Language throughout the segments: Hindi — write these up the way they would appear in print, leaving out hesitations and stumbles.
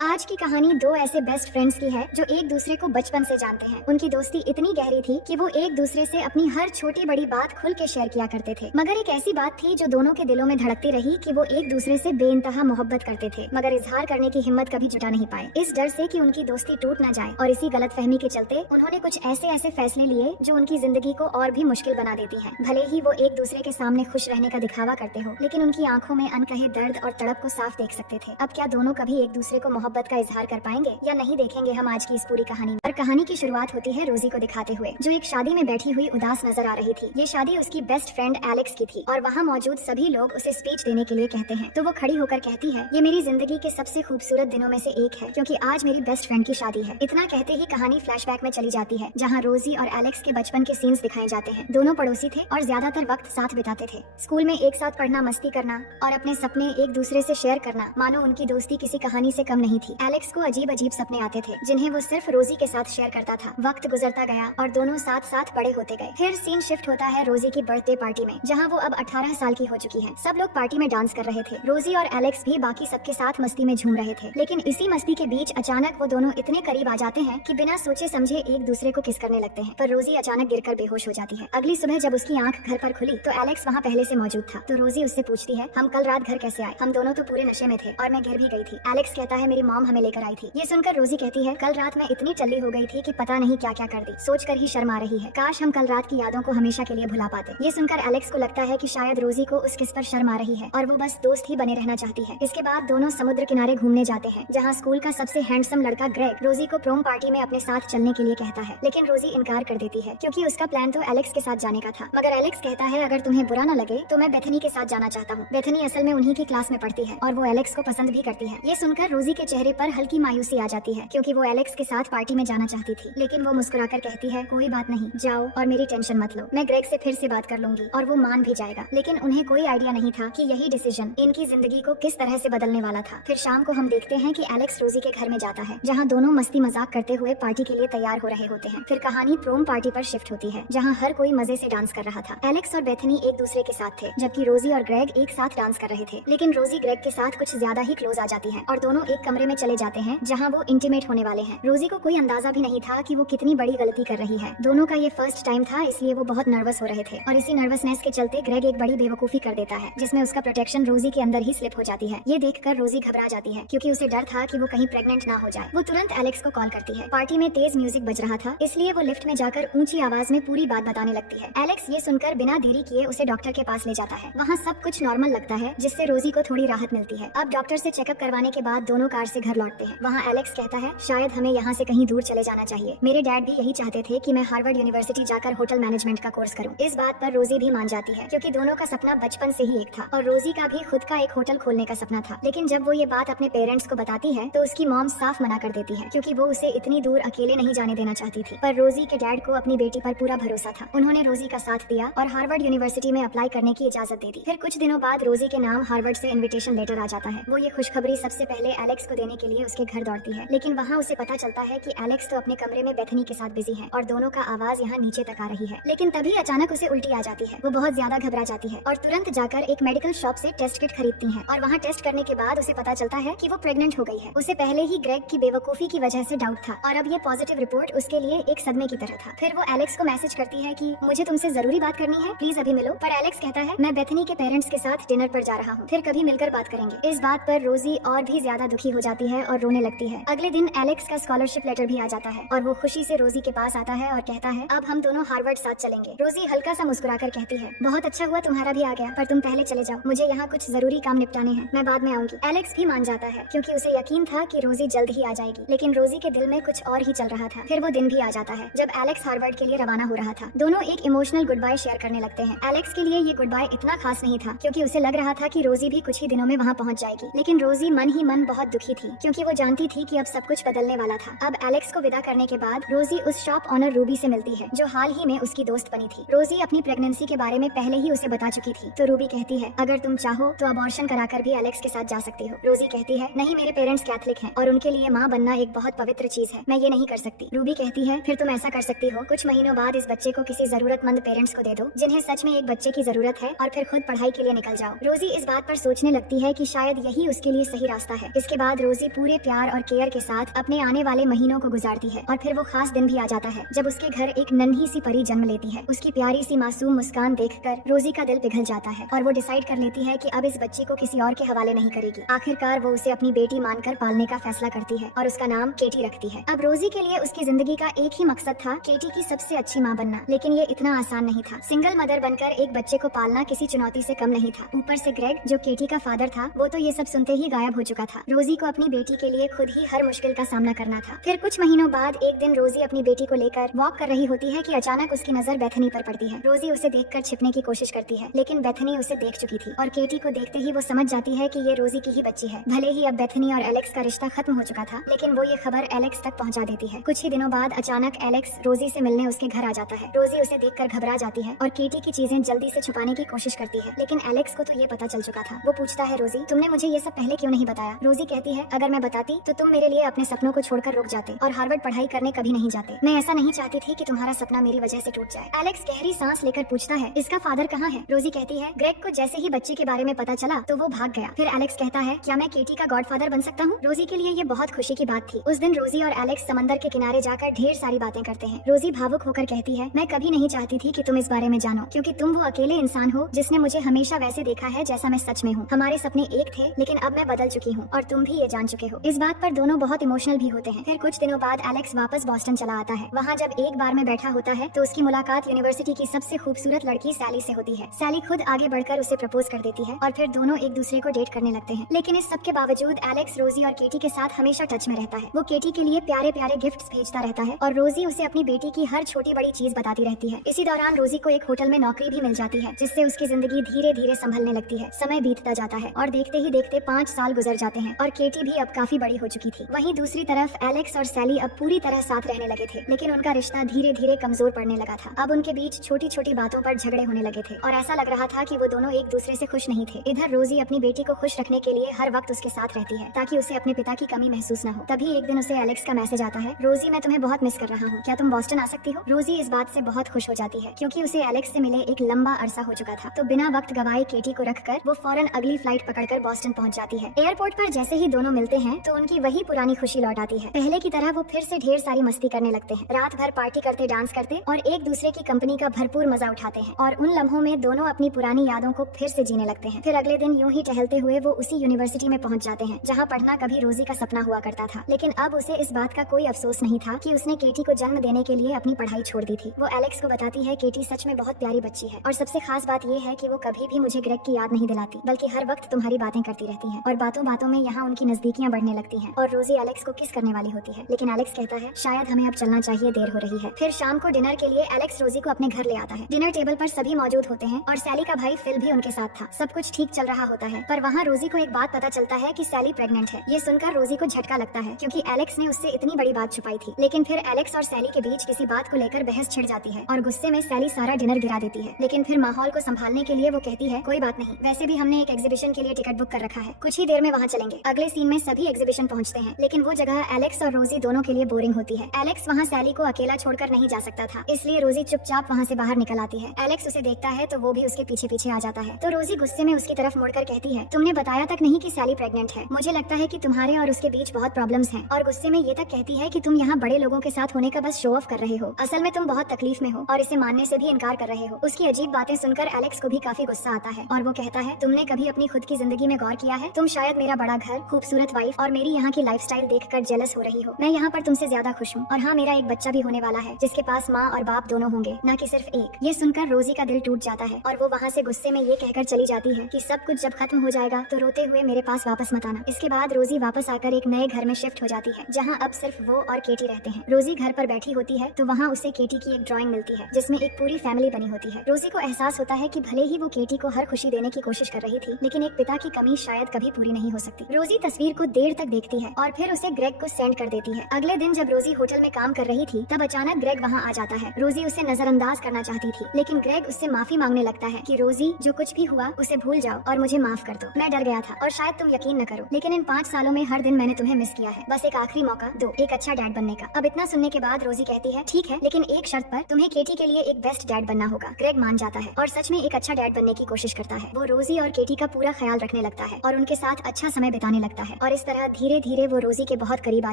आज की कहानी दो ऐसे बेस्ट फ्रेंड्स की है जो एक दूसरे को बचपन से जानते हैं। उनकी दोस्ती इतनी गहरी थी कि वो एक दूसरे से अपनी हर छोटी बड़ी बात खुल के शेयर किया करते थे। मगर एक ऐसी बात थी जो दोनों के दिलों में धड़कती रही कि वो एक दूसरे से बेइंतहा मोहब्बत करते थे, मगर इजहार करने की हिम्मत कभी जुटा नहीं पाए, इस डर से कि उनकी दोस्ती टूट न जाए। और इसी गलतफहमी के चलते उन्होंने कुछ ऐसे फैसले लिए जो उनकी जिंदगी को और भी मुश्किल बना देती है। भले ही वो एक दूसरे के सामने खुश रहने का दिखावा करते हो, लेकिन उनकी आंखों में अनकहे दर्द और तड़प को साफ देख सकते थे। अब क्या दोनों कभी एक दूसरे को मोहब्बत का इजहार कर पाएंगे या नहीं, देखेंगे हम आज की इस पूरी कहानी में। और कहानी की शुरुआत होती है रोजी को दिखाते हुए, जो एक शादी में बैठी हुई उदास नजर आ रही थी। ये शादी उसकी बेस्ट फ्रेंड एलेक्स की थी और वहाँ मौजूद सभी लोग उसे स्पीच देने के लिए कहते हैं, तो वो खड़ी होकर कहती है, ये मेरी जिंदगी के सबसे खूबसूरत दिनों में से एक है, क्योंकि आज मेरी बेस्ट फ्रेंड की शादी है। इतना कहते ही कहानी फ्लैशबैक में चली जाती है, जहाँ रोजी और एलेक्स के बचपन के सीन्स दिखाए जाते हैं। दोनों पड़ोसी थे और ज्यादातर वक्त साथ बिताते थे। स्कूल में एक साथ पढ़ना, मस्ती करना और अपने सपने एक दूसरे से शेयर करना, मानो उनकी दोस्ती किसी कहानी से कम नहीं थी। एलेक्स को अजीब अजीब सपने आते थे जिन्हें वो सिर्फ रोजी के साथ शेयर करता था। वक्त गुजरता गया और दोनों साथ साथ बड़े होते गए। फिर सीन शिफ्ट होता है रोजी की बर्थडे पार्टी में, जहाँ वो अब 18 साल की हो चुकी है। सब लोग पार्टी में डांस कर रहे थे। रोजी और एलेक्स भी बाकी सबके साथ मस्ती में झूम रहे थे, लेकिन इसी मस्ती के बीच अचानक वो दोनों इतने करीब आ जाते हैं कि बिना सोचे समझे एक दूसरे को किस करने लगते हैं। पर रोजी अचानक गिरकर बेहोश हो जाती है। अगली सुबह जब उसकी आंख घर पर खुली तो एलेक्स वहाँ पहले से मौजूद था। तो रोजी उससे पूछती है, हम कल रात घर कैसे आए? हम दोनों तो पूरे नशे में थे और मैं गिर भी गई थी। एलेक्स कहता है, मेरी मॉम हमें लेकर आई थी। ये सुनकर रोजी कहती है, कल रात मैं इतनी टल्ली हो गई थी कि पता नहीं क्या क्या कर दी, सोचकर ही शर्म आ रही है। काश हम कल रात की यादों को हमेशा के लिए भुला पाते। ये सुनकर एलेक्स को लगता है कि शायद रोजी को उस किस पर शर्म आ रही है और वो बस दोस्त ही बने रहना चाहती है। इसके बाद दोनों समुद्र किनारे घूमने जाते हैं, जहाँ स्कूल का सबसे हैंडसम लड़का ग्रेग रोजी को प्रोम पार्टी में अपने साथ चलने के लिए कहता है, लेकिन रोजी इनकार कर देती है क्योंकि उसका प्लान तो एलेक्स के साथ जाने का था। मगर एलेक्स कहता है, अगर तुम्हें बुरा न लगे तो मैं बेथनी के साथ जाना चाहता हूँ। बेथनी असल में उन्हीं की क्लास में पढ़ती है और वो एलेक्स को पसंद भी करती है। ये सुनकर रोजी के चेहरे पर हल्की मायूसी आ जाती है, क्योंकि वो एलेक्स के साथ पार्टी में जाना चाहती थी। लेकिन वो मुस्कुराकर कहती है, कोई बात नहीं, जाओ और मेरी टेंशन मत लो, मैं ग्रेग से फिर से बात कर लूंगी और वो मान भी जाएगा। लेकिन उन्हें कोई आइडिया नहीं था कि यही डिसीजन इनकी जिंदगी को किस तरह से बदलने वाला था। फिर शाम को हम देखते हैं कि एलेक्स रोजी के घर में जाता है, जहाँ दोनों मस्ती मजाक करते हुए पार्टी के लिए तैयार हो रहे होते हैं। फिर कहानी प्रोम पार्टी पर शिफ्ट होती है, जहाँ हर कोई मजे से डांस कर रहा था। एलेक्स और बेथनी एक दूसरे के साथ थे, जबकि रोजी और ग्रेग एक साथ डांस कर रहे थे। लेकिन रोजी ग्रेग के साथ कुछ ज्यादा ही क्लोज आ जाती है और दोनों एक कमरे में चले जाते हैं, जहाँ वो इंटीमेट होने वाले हैं। रोजी को कोई अंदाजा भी नहीं था कि वो कितनी बड़ी गलती कर रही है। दोनों का ये फर्स्ट टाइम था, इसलिए वो बहुत नर्वस हो रहे थे और इसी नर्वसनेस के चलते ग्रेग एक बड़ी बेवकूफी कर देता है, जिसमें उसका प्रोटेक्शन रोजी के अंदर ही स्लिप हो जाती है। ये देखकर रोजी घबरा जाती है, क्योंकि उसे डर था कि वो कहीं प्रेग्नेंट ना हो जाए। वो तुरंत एलेक्स को कॉल करती है। पार्टी में तेज म्यूजिक बज रहा था, इसलिए वो लिफ्ट में जाकर ऊंची आवाज में पूरी बात बताने लगती है। एलेक्स ये सुनकर बिना देरी किए उसे डॉक्टर के पास ले जाता है। वहाँ सब कुछ नॉर्मल लगता है, जिससे रोजी को थोड़ी राहत मिलती है। अब डॉक्टर से चेकअप करवाने के बाद दोनों कार से घर लौटते हैं। वहाँ एलेक्स कहता है, शायद हमें यहाँ से कहीं दूर चले जाना चाहिए। मेरे डैड भी यही चाहते थे कि मैं हार्वर्ड यूनिवर्सिटी जाकर होटल मैनेजमेंट का कोर्स करूं। इस बात पर रोजी भी मान जाती है, क्योंकि दोनों का सपना बचपन से ही एक था और रोजी का भी खुद का एक होटल खोलने का सपना था। लेकिन जब वो ये बात अपने पेरेंट्स को बताती है तो उसकी मॉम साफ मना कर देती है, क्योंकि वो उसे इतनी दूर अकेले नहीं जाने देना चाहती थी। पर रोजी के डैड को अपनी बेटी पर पूरा भरोसा था। उन्होंने रोजी का साथ दिया और हार्वर्ड यूनिवर्सिटी में अप्लाई करने की इजाजत दे दी। फिर कुछ दिनों बाद रोजी के नाम हार्वर्ड से इन्विटेशन लेटर आ जाता है। वो ये खुशखबरी सबसे पहले एलेक्स को देने के लिए उसके घर दौड़ती है, लेकिन वहाँ उसे पता चलता है कि एलेक्स तो अपने कमरे में बेथनी के साथ बिजी है और दोनों का आवाज यहाँ नीचे तक आ रही है। लेकिन तभी अचानक उसे उल्टी आ जाती है। वो बहुत ज्यादा घबरा जाती है और तुरंत जाकर एक मेडिकल शॉप से टेस्ट किट खरीदती है और वहाँ टेस्ट करने के बाद उसे पता चलता है कि वो प्रेग्नेंट हो गई है। उसे पहले ही ग्रेग की बेवकूफी की वजह से डाउट था और अब ये पॉजिटिव रिपोर्ट उसके लिए एक सदमे की तरह था। फिर वो एलेक्स को मैसेज करती है कि मुझे तुमसे जरूरी बात करनी है, प्लीज अभी मिलो। पर एलेक्स कहता है, मैं बेथनी के पेरेंट्स के साथ डिनर पर जा रहा हूँ, फिर कभी मिलकर बात करेंगे। इस बात पर रोजी और भी ज्यादा दुखी हो जाती है और रोने लगती है। अगले दिन एलेक्स का स्कॉलरशिप लेटर भी आ जाता है और वो खुशी से रोजी के पास आता है और कहता है, अब हम दोनों हार्वर्ड साथ चलेंगे। रोजी हल्का सा मुस्कुराकर कहती है, बहुत अच्छा हुआ तुम्हारा भी आ गया, पर तुम पहले चले जाओ, मुझे यहाँ कुछ जरूरी काम निपटाने हैं, मैं बाद में आऊंगी। एलेक्स भी मान जाता है, क्योंकि उसे यकीन था कि रोजी जल्द ही आ जाएगी। लेकिन रोजी के दिल में कुछ और ही चल रहा था। फिर वो दिन भी आ जाता है जब एलेक्स हार्वर्ड के लिए रवाना हो रहा था। दोनों एक इमोशनल गुड बाय शेयर करने लगते हैं। एलेक्स के लिए ये गुड बाय इतना खास नहीं था, क्योंकि उसे लग रहा था कि रोजी भी कुछ ही दिनों में वहाँ पहुँच जाएगी। लेकिन रोजी मन ही मन बहुत दुखी थी, क्योंकि वो जानती थी कि अब सब कुछ बदलने वाला था। अब एलेक्स को विदा करने के बाद रोजी उस शॉप ऑनर रूबी से मिलती है, जो हाल ही में उसकी दोस्त बनी थी। रोजी अपनी प्रेगनेंसी के बारे में पहले ही उसे बता चुकी थी। तो रूबी कहती है, अगर तुम चाहो तो अबॉर्शन कराकर भी एलेक्स के साथ जा सकती हो। रोजी कहती है, नहीं, मेरे पेरेंट्स कैथलिक हैं और उनके लिए माँ बनना एक बहुत पवित्र चीज है, मैं ये नहीं कर सकती। रूबी कहती है, फिर तुम ऐसा कर सकती हो, कुछ महीनों बाद इस बच्चे को किसी जरूरतमंद पेरेंट्स को दे दो, जिन्हें सच में एक बच्चे की जरूरत है, और फिर खुद पढ़ाई के लिए निकल जाओ। रोजी इस बात पर सोचने लगती है कि शायद यही उसके लिए सही रास्ता है। इसके बाद रोजी पूरे प्यार और केयर के साथ अपने आने वाले महीनों को गुजारती है। और फिर वो खास दिन भी आ जाता है जब उसके घर एक नन्ही सी परी जन्म लेती है। उसकी प्यारी सी मासूम मुस्कान देखकर रोजी का दिल पिघल जाता है और वो डिसाइड कर लेती है कि अब इस बच्ची को किसी और के हवाले नहीं करेगी। आखिरकार वो उसे अपनी बेटी मानकर पालने का फैसला करती है और उसका नाम केटी रखती है। अब रोजी के लिए उसकी जिंदगी का एक ही मकसद था, केटी की सबसे अच्छी माँ बनना। लेकिन ये इतना आसान नहीं था। सिंगल मदर बनकर एक बच्चे को पालना किसी चुनौती से कम नहीं था। ऊपर से ग्रेग जो केटी का फादर था, वो तो ये सब सुनते ही गायब हो चुका था। रोजी को अपनी बेटी के लिए खुद ही हर मुश्किल का सामना करना था। फिर कुछ महीनों बाद एक दिन रोजी अपनी बेटी को लेकर वॉक कर रही होती है कि अचानक उसकी नजर बेथनी पर पड़ती है। रोजी उसे देखकर छिपने की कोशिश करती है, लेकिन बेथनी उसे देख चुकी थी और केटी को देखते ही वो समझ जाती है कि ये रोजी की ही बच्ची है। भले ही अब बेथनी और एलेक्स का रिश्ता खत्म हो चुका था, लेकिन वो ये खबर एलेक्स तक पहुंचा देती है। कुछ ही दिनों बाद अचानक एलेक्स रोजी से मिलने उसके घर आ जाता है। रोजी उसे देखकर घबरा जाती है और केटी की चीजें जल्दी से छुपाने की कोशिश करती है, लेकिन एलेक्स को तो ये पता चल चुका था। वो पूछता है, रोजी तुमने मुझे ये सब पहले क्यों नहीं बताया? रोजी कहती है, अगर मैं बताती तो तुम मेरे लिए अपने सपनों को छोड़कर रुक जाते और हार्वर्ड पढ़ाई करने कभी नहीं जाते। मैं ऐसा नहीं चाहती थी कि तुम्हारा सपना मेरी वजह से टूट जाए। एलेक्स गहरी सांस लेकर पूछता है, इसका फादर कहाँ है? रोजी कहती है, ग्रेग को जैसे ही बच्चे के बारे में पता चला तो वो भाग गया। फिर एलेक्स कहता है, क्या मैं केटी का गॉडफादर बन सकता हूँ? रोजी के लिए ये बहुत खुशी की बात थी। उस दिन रोजी और एलेक्स समंदर के किनारे जाकर ढेर सारी बातें करते हैं। रोजी भावुक होकर कहती है, मैं कभी नहीं चाहती थी कि तुम इस बारे में जानो, क्योंकि तुम वो अकेले इंसान हो जिसने मुझे हमेशा वैसे देखा है जैसा मैं सच में हूँ। हमारे सपने एक थे, लेकिन अब मैं बदल चुकी हूँ और तुम भी ये जान चुके हो। इस बात पर दोनों बहुत इमोशनल भी होते हैं। फिर कुछ दिनों बाद एलेक्स वापस बॉस्टन चला आता है। वहाँ जब एक बार में बैठा होता है तो उसकी मुलाकात यूनिवर्सिटी की सबसे खूबसूरत लड़की सैली से होती है। सैली खुद आगे बढ़कर उसे प्रपोज कर देती है और फिर दोनों एक दूसरे को डेट करने लगते हैं। लेकिन इस सब के बावजूद एलेक्स रोजी और केटी के साथ हमेशा टच में रहता है। वो केटी के लिए प्यारे प्यारे गिफ्ट्स भेजता रहता है और रोजी उसे अपनी बेटी की हर छोटी बड़ी चीज बताती रहती है। इसी दौरान रोजी को एक होटल में नौकरी भी मिल जाती है, जिससे उसकी जिंदगी धीरे धीरे संभलने लगती है। समय बीतता जाता है और देखते ही देखते 5 साल गुजर जाते हैं और केटी भी अब काफी बड़ी हो चुकी थी। वहीं दूसरी तरफ एलेक्स और सैली अब पूरी तरह साथ रहने लगे थे, लेकिन उनका रिश्ता धीरे धीरे कमजोर पड़ने लगा था। अब उनके बीच छोटी छोटी बातों पर झगड़े होने लगे थे और ऐसा लग रहा था कि वो दोनों एक दूसरे से खुश नहीं थे। इधर रोजी अपनी बेटी को खुश रखने के लिए हर वक्त उसके साथ रहती है ताकि उसे अपने पिता की कमी महसूस न हो। तभी एक दिन उसे एलेक्स का मैसेज आता है, रोजी मैं तुम्हें बहुत मिस कर रहा हूँ, क्या तुम बॉस्टन आ सकती हो? रोजी इस बात से बहुत खुश हो जाती है क्योंकि उसे एलेक्स से मिले एक लंबा अरसा हो चुका था। तो बिना वक्त गवाए केटी को रखकर वो फौरन अगली फ्लाइट पकड़कर बॉस्टन पहुंच जाती है। एयरपोर्ट पर जैसे ही दोनों मिलते हैं तो उनकी वही पुरानी खुशी लौट आती है। पहले की तरह वो फिर से ढेर सारी मस्ती करने लगते हैं। रात भर पार्टी करते, डांस करते और एक दूसरे की कंपनी का भरपूर मजा उठाते हैं और उन लम्हों में दोनों अपनी पुरानी यादों को फिर से जीने लगते हैं। फिर अगले दिन यूं ही टहलते हुए वो उसी यूनिवर्सिटी में पहुंच जाते हैं जहां पढ़ना कभी रोजी का सपना हुआ करता था। लेकिन अब उसे इस बात का कोई अफसोस नहीं था कि उसने केटी को जन्म देने के लिए अपनी पढ़ाई छोड़ दी थी। वो एलेक्स को बताती है, केटी सच में बहुत प्यारी बच्ची है और सबसे खास बात ये है कि वो कभी भी मुझे ग्रेग की याद नहीं दिलाती, बल्कि हर वक्त तुम्हारी बातें करती रहती है। और बातों बातों में यहाँ उनकी नजदीकियां बढ़ने लगती हैं और रोजी एलेक्स को किस करने वाली होती है। लेकिन एलेक्स कहता है, शायद हमें अब चलना चाहिए, देर हो रही है। फिर शाम को डिनर के लिए एलेक्स रोजी को अपने घर ले आता है। डिनर टेबल पर सभी मौजूद होते हैं और सैली का भाई फिल भी उनके साथ था। सब कुछ ठीक चल रहा होता है, पर वहाँ रोजी को एक बात पता चलता है कि सैली प्रेग्नेंट है। ये सुनकर रोजी को झटका लगता है क्योंकि एलेक्स ने उससे इतनी बड़ी बात छुपाई थी। लेकिन फिर एलेक्स और सैली के बीच किसी बात को लेकर बहस छिड़ जाती है और गुस्से में सैली सारा डिनर गिरा देती है। लेकिन फिर माहौल को संभालने के लिए वो कहती है, कोई बात नहीं, वैसे भी हमने एक एग्जीबिशन के लिए टिकट बुक कर रखा है, कुछ ही देर में वहाँ चलेंगे। अगले सीन में सभी एग्जीबिशन पहुँचते हैं, लेकिन वो जगह एलेक्स और रोजी दोनों के लिए बोरिंग होती है। एलेक्स वहाँ सैली को अकेला छोड़कर नहीं जा सकता था, इसलिए रोजी चुपचाप वहाँ से बाहर निकल आती है। एलेक्स उसे देखता है तो वो भी उसके पीछे पीछे आ जाता है। तो रोजी गुस्से में उसकी तरफ मुड़कर कहती है, तुमने बताया तक नहीं कि सैली प्रेग्नेंट है। मुझे लगता है कि तुम्हारे और उसके बीच बहुत प्रॉब्लम्स हैं। और गुस्से में ये तक कहती है कि तुम यहाँ बड़े लोगों के साथ होने का बस शो ऑफ कर रहे हो, असल में तुम बहुत तकलीफ में हो और इसे मानने से भी इनकार कर रहे हो। उसकी अजीब बातें सुनकर एलेक्स को भी काफी गुस्सा आता है और वो कहता है, तुमने कभी अपनी खुद की जिंदगी में गौर किया है? तुम शायद मेरा बड़ा घर, खूबसूरत वाइफ और मेरी यहाँ की लाइफस्टाइल देखकर जेलस हो रही हो। मैं यहाँ पर तुमसे ज्यादा खुश हूँ और हाँ, मेरा एक बच्चा भी होने वाला है जिसके पास माँ और बाप दोनों होंगे, न कि सिर्फ एक। ये सुनकर रोजी का दिल टूट जाता है और वो वहाँ से गुस्से में ये कहकर चली जाती है कि सब कुछ जब खत्म हो जाएगा तो रोते हुए मेरे पास वापस मत आना। इसके बाद रोजी वापस आकर एक नए घर में शिफ्ट हो जाती है जहाँ अब सिर्फ वो और केटी रहते हैं। रोजी घर पर बैठी होती है तो वहाँ उसे केटी की एक ड्राइंग मिलती है जिसमें एक पूरी फैमिली बनी होती है। रोजी को एहसास होता है कि भले ही वो केटी को हर खुशी देने की कोशिश कर रही थी, लेकिन एक पिता की कमी शायद कभी पूरी नहीं हो सकती। रोजी तस्वीर को देर तक देखती है और फिर उसे ग्रेग को सेंड कर देती है। अगले दिन जब रोजी होटल में काम कर रही थी तब अचानक ग्रेग वहाँ आ जाता है। रोजी उसे नजरअंदाज करना चाहती थी, लेकिन ग्रेग उससे माफी मांगने लगता है कि रोजी, जो कुछ भी हुआ उसे भूल जाओ और मुझे माफ कर दो। मैं डर गया था और शायद तुम यकीन न करो, लेकिन इन 5 सालों में हर दिन मैंने तुम्हें मिस किया है। बस एक आखिरी मौका दो, एक अच्छा डैड बनने का। अब इतना सुनने के बाद रोजी कहती है, ठीक है, लेकिन एक शर्त पर, तुम्हें केटी के लिए एक बेस्ट डैड बनना होगा। ग्रेग मान जाता है और सच में एक अच्छा डैड बनने की कोशिश करता है। वो रोजी और केटी का पूरा ख्याल रखने लगता है और उनके साथ अच्छा समय बिताने लगता है। और इस तरह धीरे धीरे वो रोजी के बहुत करीब आ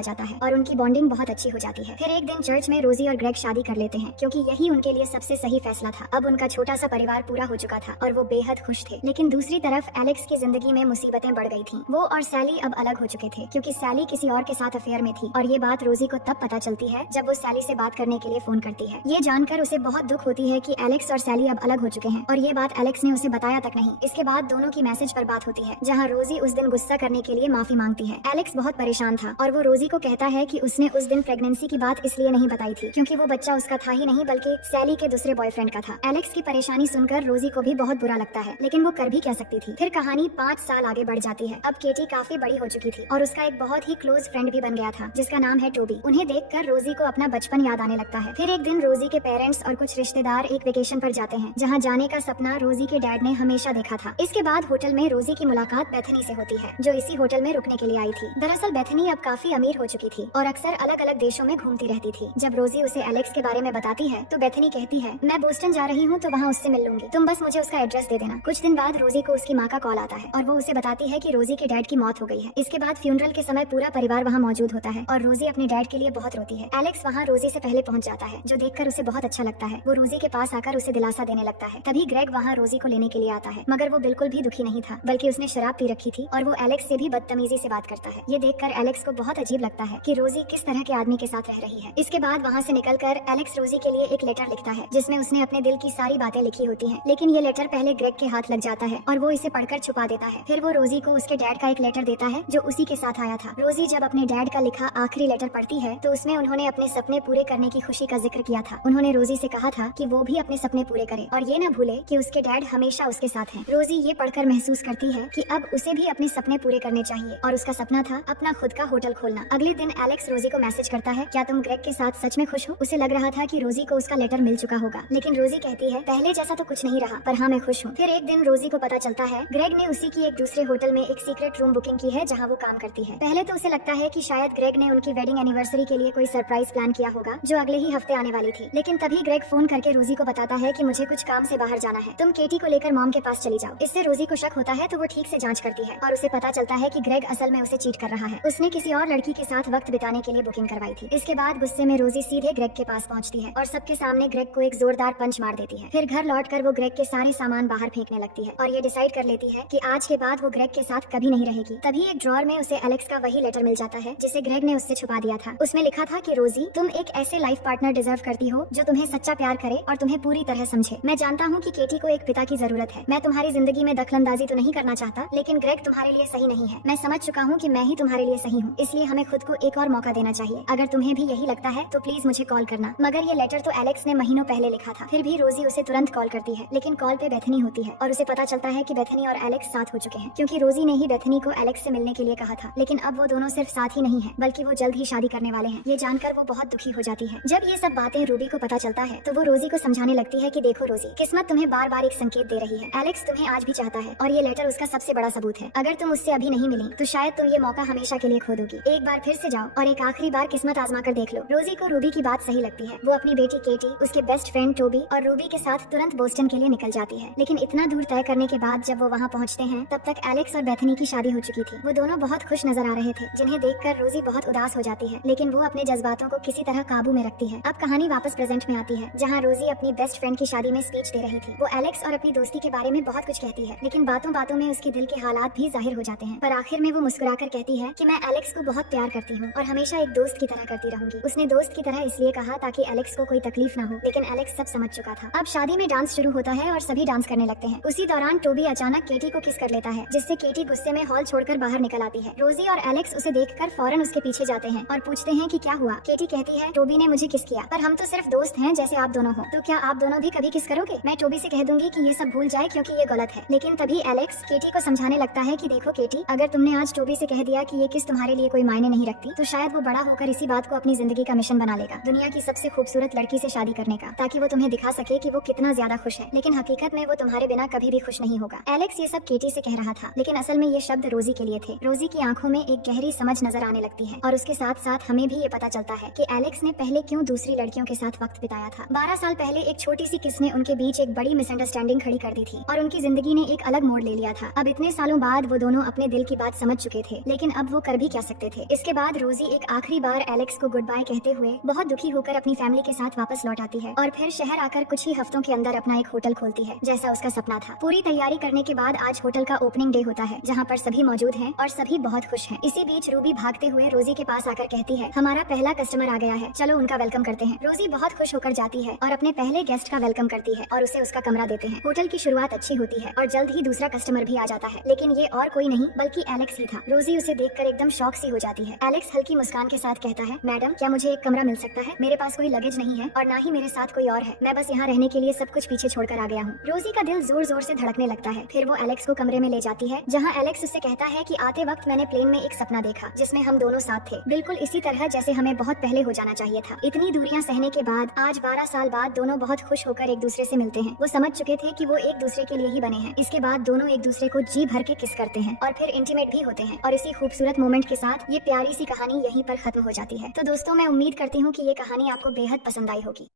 जाता है और उनकी बॉन्डिंग बहुत अच्छी हो जाती है। फिर एक दिन चर्च में रोजी और ग्रेग शादी कर लेते हैं क्योंकि यही उनके लिए सबसे सही फैसला था। अब उनका छोटा सा परिवार पूरा हो चुका था और वो बेहद खुश थे। लेकिन दूसरी तरफ एलेक्स की जिंदगी में मुसीबतें बढ़ गई थी। वो और सैली अब अलग हो चुके थे क्योंकि सैली किसी और के साथ अफेयर में थी और ये बात रोजी को तब पता चलती है जब वो सैली से बात करने के लिए फोन करती है। ये जानकर उसे बहुत दुख होती है कि एलेक्स और सैली अब अलग हो चुके हैं और ये बात एलेक्स ने उसे बताया तक नहीं। इसके बाद दोनों की मैसेज पर बात होती है जहाँ रोजी उस दिन गुस्सा करने के लिए माफी मांगती है। एलेक्स बहुत परेशान था और वो रोजी को कहता है कि उसने उस दिन प्रेगनेंसी की बात इसलिए नहीं बताई थी क्योंकि वो बच्चा उसका था ही नहीं बल्कि सैली के दूसरे बॉयफ्रेंड का था। एलेक्स की परेशानी सुनकर रोजी को भी बहुत बुरा लगता है लेकिन वो कर भी क्या सकती थी। फिर कहानी 5 साल आगे बढ़ जाती है। अब केटी काफी बड़ी हो चुकी थी और उसका एक बहुत ही क्लोज फ्रेंड भी बन गया था जिसका नाम है टोबी। उन्हें देखकर रोजी को अपना बचपन याद आने लगता है। फिर एक दिन रोजी के पेरेंट्स और कुछ रिश्तेदार एक वेकेशन पर जाते हैं जहाँ जाने का सपना रोजी के डैड ने हमेशा देखा था। इसके बाद होटल में रोजी की मुलाकात बेथनी से होती है जो इसी होटल में रुकने के लिए आई थी। दरअसल बेथनी अब काफी अमीर हो चुकी थी और अक्सर अलग अलग देशों में घूमती रहती थी। जब रोजी उसे एलेक्स के बारे में बताती है तो बेथनी कहती है, मैं बोस्टन जा रही हूँ तो वहाँ उससे मिल लूंगी, तुम बस मुझे उसका एड्रेस दे देना। कुछ दिन बाद रोजी को उसकी माँ का कॉल आता है और वो उसे बताती है कि रोजी के डैड की मौत हो गई है। इसके बाद फ्यूनरल के समय पूरा परिवार वहाँ मौजूद होता है और रोजी अपने डैड के लिए बहुत रोती है। एलेक्स वहाँ रोजी से पहले पहुँच जाता है जो देखकर उसे बहुत अच्छा लगता है। वो रोजी के पास आकर उसे दिलासा देने लगता है। तभी ग्रेग वहाँ रोजी को लेने के लिए आता है मगर वो बिल्कुल भी दुखी नहीं था बल्कि उसने शराब पी रखी थी और वो एलेक्स से भी बदतमीजी से बात करता है। ये देखकर एलेक्स को बहुत अजीब लगता है कि रोजी किस तरह के आदमी के साथ रह रही है। इसके बाद वहाँ से निकलकर एलेक्स रोजी के लिए एक लेटर लिखता है जिसमें उसने अपने दिल की सारी बातें लिखी होती हैं। लेकिन ये लेटर पहले ग्रेग के हाथ लग जाता है और वो इसे पढ़कर छुपा देता है। फिर वो रोजी को उसके डैड का एक लेटर देता है जो उसी के साथ आया था। रोजी जब अपने डैड का लिखा आखिरी लेटर पढ़ती है तो उसमें उन्होंने अपने सपने पूरे करने की खुशी का जिक्र किया था। उन्होंने रोजी से कहा था कि वो भी अपने सपने पूरे करे और ये न भूले कि उसके डैड हमेशा उसके साथ हैं। रोजी ये पढ़कर महसूस करती है कि अब उसे भी अपने सपने पूरे करने चाहिए और उसका सपना था अपना खुद का होटल खोलना। अगले दिन एलेक्स रोजी को मैसेज करता है, क्या तुम ग्रेग के साथ सच में खुश हो? उसे लग रहा था कि रोजी को उसका लेटर मिल चुका होगा लेकिन रोजी कहती है, पहले जैसा तो कुछ नहीं रहा पर हाँ मैं खुश हूँ। फिर एक दिन रोजी को पता चलता है ग्रेग ने उसी की एक दूसरे होटल में एक सीक्रेट रूम बुकिंग की है जहाँ वो काम करती है। पहले तो उसे लगता है कि शायद ग्रेग ने उनकी वेडिंग एनिवर्सरी के लिए कोई सरप्राइज प्लान किया होगा जो अगले ही हफ्ते आने वाली थी। लेकिन तभी ग्रेग फोन करके रोजी को बताता है कि मुझे कुछ काम से बाहर जाना है, तुम केटी को लेकर मॉम के पास चली जाओ। इससे रोजी को शक होता है तो वो ठीक से जांच करती है और उसे पता चलता है कि ग्रेग असल में उसे चीट कर रहा है। उसने किसी और लड़की के साथ वक्त बिताने के लिए बुकिंग करवाई थी। इसके बाद गुस्से में रोजी सीधे ग्रेग के पास पहुंचती है और सबके सामने ग्रेग को एक जोरदार पंच मार देती है। फिर घर लौटकर वो ग्रेग के सारे सामान बाहर फेंकने लगती है और ये डिसाइड कर लेती है कि आज के बाद वो ग्रेग के साथ कभी नहीं रहेगी। तभी एक ड्रॉर में उसे एलेक्स का वही लेटर मिल जाता है जिसे ग्रेग ने उससे छुपा दिया था। उसमें लिखा था कि रोजी, तुम एक ऐसे लाइफ पार्टनर डिजर्व करती हो जो तुम्हें सच्चा प्यार करे और तुम्हें पूरी तरह समझे। मैं जानता हूँ कि केटी को एक पिता की जरूरत है। मैं तुम्हारी जिंदगी में दखलंदाजी तो नहीं करना चाहता लेकिन ग्रेग तुम्हारे लिए सही नहीं है। मैं समझ चुका हूँ कि मैं ही तुम्हारे लिए सही हूँ, इसलिए हमें खुद को एक और मौका देना चाहिए। अगर तुम्हें भी यही लगता है तो प्लीज मुझे कॉल करना। मगर ये लेटर तो एलेक्स ने महीनों पहले लिखा था। फिर भी रोजी उसे तुरंत कॉल करती है लेकिन कॉल पे बेथनी होती है और उसे पता चलता है कि बेथनी और एलेक्स साथ हो चुके हैं क्योंकि रोजी ने ही बेथनी को एलेक्स से मिलने के लिए कहा था। लेकिन अब वो दोनों सिर्फ साथ ही नहीं है बल्कि वो जल्द ही शादी करने वाले हैं। ये जानकर वो बहुत दुखी हो जाती है। जब ये सब बातें रूबी को पता चलता है तो वो रोजी को समझाने लगती है कि देखो रोजी, किस्मत तुम्हें बार बार एक संकेत दे रही है। एलेक्स तुम्हें आज भी चाहता है और ये लेटर उसका सबसे बड़ा सबूत है। अगर तुम उससे अभी नहीं मिली तो शायद तुम ये मौका हमेशा के लिए खो दोगी। एक बार फिर से जाओ और एक आखिरी बार किस्मत आजमा कर देख लो। रोजी को रूबी की बात सही लगती है। वो अपनी बेटी केटी, उसके बेस्ट फ्रेंड टोबी और रूबी के साथ तुरंत बोस्टन के लिए निकल जाती है। लेकिन इतना दूर तय करने के बाद जब वो वहाँ पहुँचते हैं तब तक एलेक्स और बेथनी की शादी हो चुकी थी। वो दोनों बहुत खुश नजर आ रहे थे जिन्हें देखकर रोजी बहुत उदास हो जाती है लेकिन वो अपने जज्बातों को किसी तरह काबू में रखती है। अब कहानी वापस प्रेजेंट में आती है जहाँ रोजी अपनी बेस्ट फ्रेंड की शादी में स्पीच दे रही थी। वो एलेक्स और अपनी दोस्ती के बारे में बहुत कुछ कहती है लेकिन बातों बातों में उसके दिल के हालात भी जाहिर हो जाते हैं। पर आखिर में वो मुस्कुराकर कहती है कि मैं एलेक्स को बहुत प्यार करती हूँ और हमेशा एक दोस्त की तरह करती रहूंगी। उसने दोस्त की तरह इसलिए कहा ताकि एलेक्स को कोई तकलीफ न हो लेकिन एलेक्स सब समझ चुका था। अब शादी में डांस शुरू होता है और सभी डांस करने लगते हैं। उसी दौरान टोबी अचानक केटी को किस कर लेता है जिससे केटी गुस्से में हॉल छोड़कर बाहर निकल आती है। रोजी और एलेक्स उसे देखकर फौरन उसके पीछे जाते हैं और पूछते हैं कि क्या हुआ। केटी कहती है, टोबी ने मुझे किस किया, पर हम तो सिर्फ दोस्त हैं जैसे आप दोनों हो, तो क्या आप दोनों भी कभी किस करोगे? मैं टोबी से कह दूंगी कि ये सब भूल जाए क्योंकि ये गलत है। लेकिन तभी एलेक्स केटी को समझाने लगता है कि देखो केटी, अगर तुमने आज टोबी से कह दिया कि ये किस तुम्हारे लिए कोई मायने नहीं रखती तो शायद वो बड़ा होकर इसी बात को अपनी जिंदगी का मिशन बना लेगा, दुनिया की सबसे खूबसूरत लड़की से शादी करने का, ताकि वो तुम्हें दिखा सके कि वो कितना ज्यादा खुश है। लेकिन हकीकत में वो तुम्हारे बिना कभी भी खुश नहीं होगा। एलेक्स ये सब केटी से कह रहा था लेकिन असल में ये शब्द रोजी के लिए थे। रोजी की आंखों में एक गहरी समझ नजर आने लगती है और उसके साथ साथ हमें भी ये पता चलता है कि एलेक्स ने पहले क्यों दूसरी लड़कियों के साथ वक्त बिताया था। 12 साल पहले एक छोटी सी किस ने उनके बीच एक बड़ी मिसअंडरस्टैंडिंग खड़ी कर दी थी और उनकी जिंदगी ने एक अलग मोड़ ले लिया था। अब इतने सालों बाद वो दोनों अपने दिल की बात समझ समझ चुके थे, लेकिन अब वो कर भी क्या सकते थे। इसके बाद रोजी एक आखिरी बार एलेक्स को गुड बाय कहते हुए बहुत दुखी होकर अपनी फैमिली के साथ वापस लौट आती है और फिर शहर आकर कुछ ही हफ्तों के अंदर अपना एक होटल खोलती है, जैसा उसका सपना था। पूरी तैयारी करने के बाद आज होटल का ओपनिंग डे होता है, जहाँ पर सभी मौजूद हैं और सभी बहुत खुश हैं। इसी बीच रूबी भागते हुए रोजी के पास आकर कहती है, हमारा पहला कस्टमर आ गया है, चलो उनका वेलकम करते हैं। रोजी बहुत खुश होकर जाती है और अपने पहले गेस्ट का वेलकम करती है और उसे उसका कमरा देते हैं। होटल की शुरुआत अच्छी होती है और जल्द ही दूसरा कस्टमर भी आ जाता है, लेकिन ये और कोई नहीं बल्कि एलेक्स ही था। रोजी उसे देखकर एकदम शॉक सी हो जाती है। एलेक्स हल्की मुस्कान के साथ कहता है, मैडम क्या मुझे एक कमरा मिल सकता है? मेरे पास कोई लगेज नहीं है और ना ही मेरे साथ कोई और है, मैं बस यहाँ रहने के लिए सब कुछ पीछे छोड़कर आ गया हूँ। रोजी का दिल जोर जोर से धड़कने लगता है। फिर वो एलेक्स को कमरे में ले जाती है, जहाँ एलेक्स उससे कहता है कि आते वक्त मैंने प्लेन में एक सपना देखा जिसमें हम दोनों साथ थे, बिल्कुल इसी तरह जैसे हमें बहुत पहले हो जाना चाहिए था। इतनी दूरियां सहने के बाद आज 12 साल बाद दोनों बहुत खुश होकर एक दूसरे से मिलते हैं। वो समझ चुके थे कि वो एक दूसरे के लिए ही बने हैं। इसके बाद दोनों एक दूसरे को जी भर के किस करते हैं और फिर इंटीमेट भी होते हैं और इसी खूबसूरत मोमेंट के साथ ये प्यारी सी कहानी यहीं पर खत्म हो जाती है। तो दोस्तों मैं उम्मीद करती हूँ कि ये कहानी आपको बेहद पसंद आई होगी।